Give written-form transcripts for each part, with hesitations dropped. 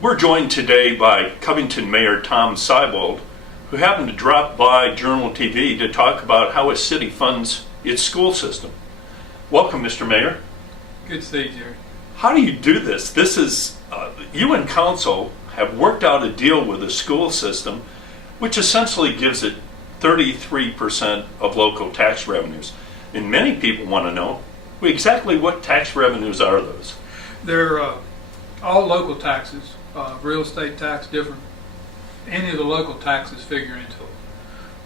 We're joined today by Covington Mayor Tom Sibold, who happened to drop by JournalTV to talk about how a city funds its school system. Welcome, Mr. Mayor. Good to see you, Jerry. How do you do this? You and council have worked out a deal with the school system, which essentially gives it 33% of local tax revenues. And many people want to know, well, exactly what tax revenues are those? They're all local taxes, real estate tax, different. Any of the local taxes figure into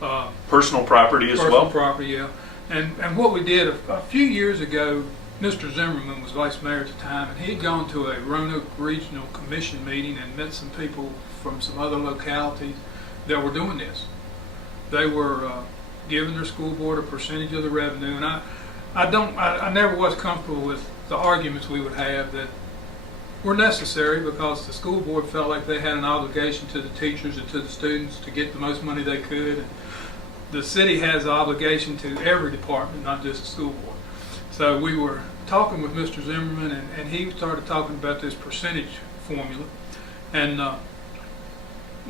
it. Personal property as well? Personal property, yeah. And what we did a few years ago, Mr. Zimmerman was vice mayor at the time, and he had gone to a Roanoke Regional Commission meeting and met some people from some other localities that were doing this. They were giving their school board a percentage of the revenue, and I never was comfortable with the arguments we would have that were necessary because the school board felt like they had an obligation to the teachers and to the students to get the most money they could. And the city has an obligation to every department, not just the school board. So we were talking with Mr. Zimmerman, and he started talking about this percentage formula. And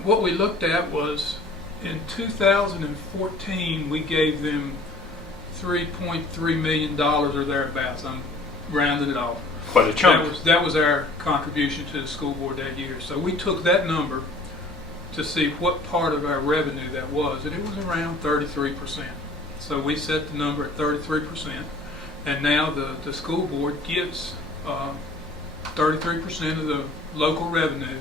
what we looked at was in 2014 we gave them $3.3 million or thereabouts. I'm rounding it off. Quite a chunk. That was our contribution to the school board that year. So we took that number to see what part of our revenue that was, and it was around 33%. So we set the number at 33%, and now the school board gets 33% of the local revenue,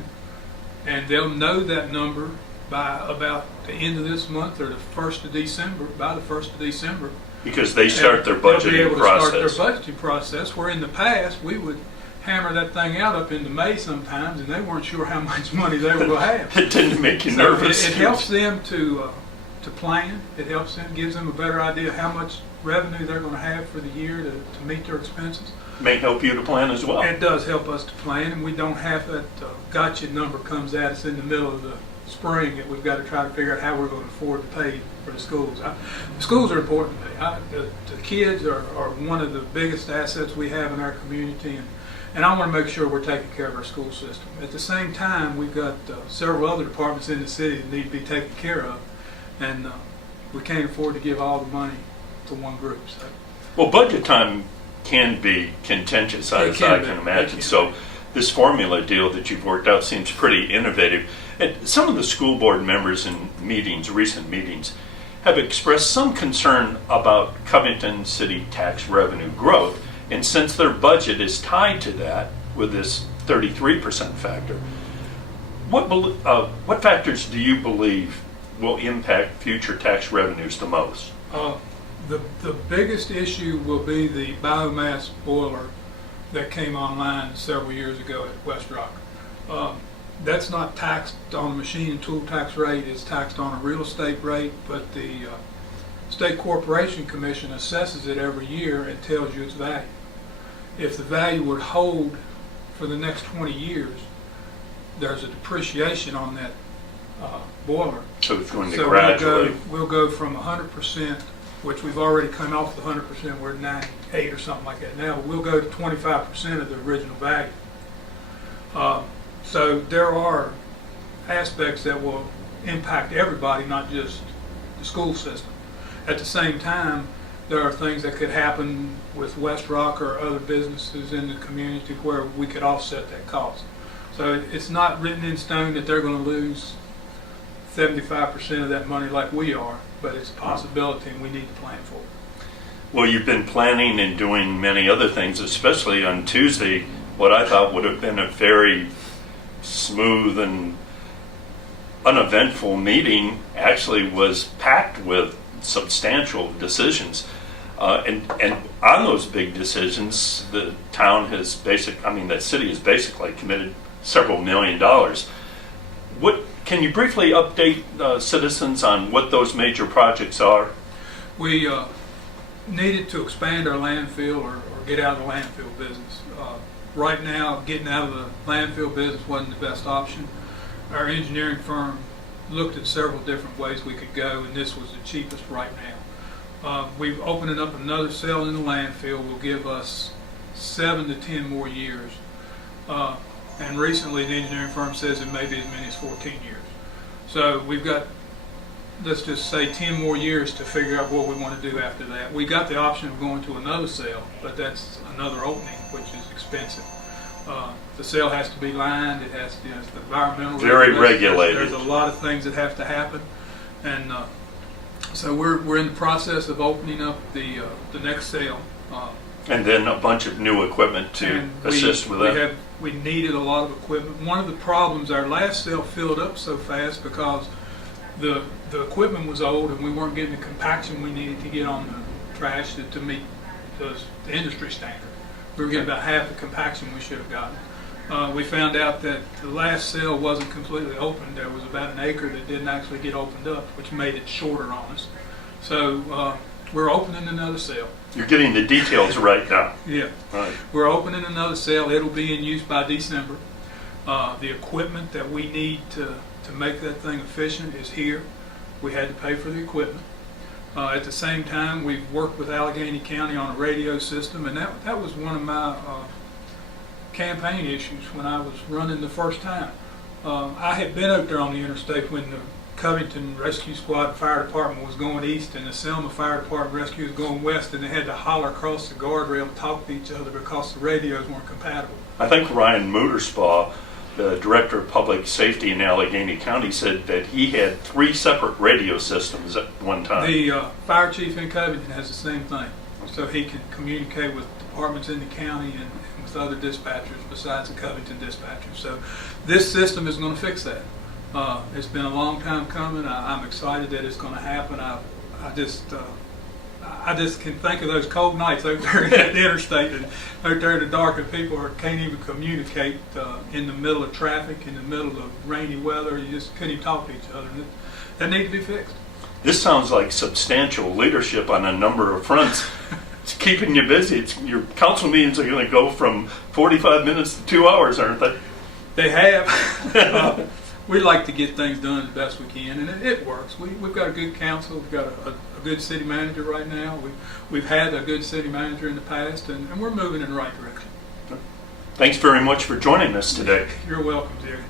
and they'll know that number by about the end of this month or the 1st of December, by the 1st of December. Because they start their budgeting they'll be able process. to start their budgeting process, where in the past we would hammer that thing out up into May sometimes, and they weren't sure how much money they were going to have. It didn't make you nervous. It helps them to plan. It helps them, gives them a better idea of how much revenue they're going to have for the year to meet their expenses. May help you to plan as well. It does help us to plan, and we don't have that gotcha number comes at us in the middle of the spring that we've got to try to figure out how we're going to afford to pay for the schools. The schools are important to me. The kids are one of the biggest assets we have in our community, and I want to make sure we're taking care of our school system. At the same time, we've got several other departments in the city that need to be taken care of, and we can't afford to give all the money to one group. So. Well, budget time can be contentious, as I can imagine. So this formula deal that you've worked out seems pretty innovative. And some of the school board members in recent meetings, have expressed some concern about Covington city tax revenue growth. And since their budget is tied to that with this 33% factor, what factors do you believe will impact future tax revenues the most? The biggest issue will be the biomass boiler that came online several years ago at West Rock. That's not taxed on a machine and tool tax rate, it's taxed on a real estate rate, but the State Corporation Commission assesses it every year and tells you its value. If the value would hold for the next 20 years, there's a depreciation on that boiler. So it's going to gradually. We'll go from 100%, which we've already come off the 100%, we're at 98 or something like that now. We'll go to 25% of the original value. So there are aspects that will impact everybody, not just the school system. At the same time, there are things that could happen with West Rock or other businesses in the community where we could offset that cost. So it's not written in stone that they're going to lose 75% of that money like we are, but it's a possibility and we need to plan for it. Well, you've been planning and doing many other things, especially on Tuesday. What I thought would have been a very smooth and uneventful meeting actually was packed with substantial decisions. And on those big decisions, the town has the city has basically committed several $1 million. Can you briefly update citizens on what those major projects are? We needed to expand our landfill or get out of the landfill business. Right now, getting out of the landfill business wasn't the best option. Our engineering firm looked at several different ways we could go, and this was the cheapest right now. We've opened up another cell in the landfill. Will give us 7 to 10 more years. And recently, the engineering firm says it may be as many as 14 years. So we've got, let's just say, 10 more years to figure out what we want to do after that. We got the option of going to another cell, but that's another opening, which is expensive. The cell has to be lined. It has to, it's the environmental. Very regulated. There's a lot of things that have to happen, and so we're in the process of opening up the next cell. And then a bunch of new equipment to assist with that. We needed a lot of equipment. One of the problems, our last cell filled up so fast because the equipment was old and we weren't getting the compaction we needed to get on the trash to meet the industry standard. We were getting about half the compaction we should have gotten. We found out that the last cell wasn't completely opened. There was about an acre that didn't actually get opened up, which made it shorter on us. So we're opening another cell. You're getting the details right now. Yeah. Right. We're opening another cell. It'll be in use by December. The equipment that we need to make that thing efficient is here. We had to pay for the equipment. At the same time, we've worked with Alleghany County on a radio system, and that was one of my campaign issues when I was running the first time. I had been out there on the interstate when the Covington Rescue Squad Fire Department was going east and the Selma Fire Department Rescue was going west, and they had to holler across the guardrail to talk to each other because the radios weren't compatible. I think Ryan Mooterspaw, the Director of Public Safety in Alleghany County, said that he had 3 separate radio systems at one time. The fire chief in Covington has the same thing, so he can communicate with departments in the county and with other dispatchers besides the Covington dispatchers. So this system is going to fix that. It's been a long time coming. I'm excited that it's going to happen. I just can think of those cold nights out there at the interstate and out there in the dark, and people can't even communicate in the middle of traffic, in the middle of rainy weather. You just couldn't even talk to each other. That needs to be fixed. This sounds like substantial leadership on a number of fronts. It's keeping you busy. Your council meetings are going to go from 45 minutes to 2 hours, aren't they? They have. We like to get things done as best we can, and it works. We've got a good council. We've got a good city manager right now. We've had a good city manager in the past, and we're moving in the right direction. Thanks very much for joining us today. You're welcome, Jerry.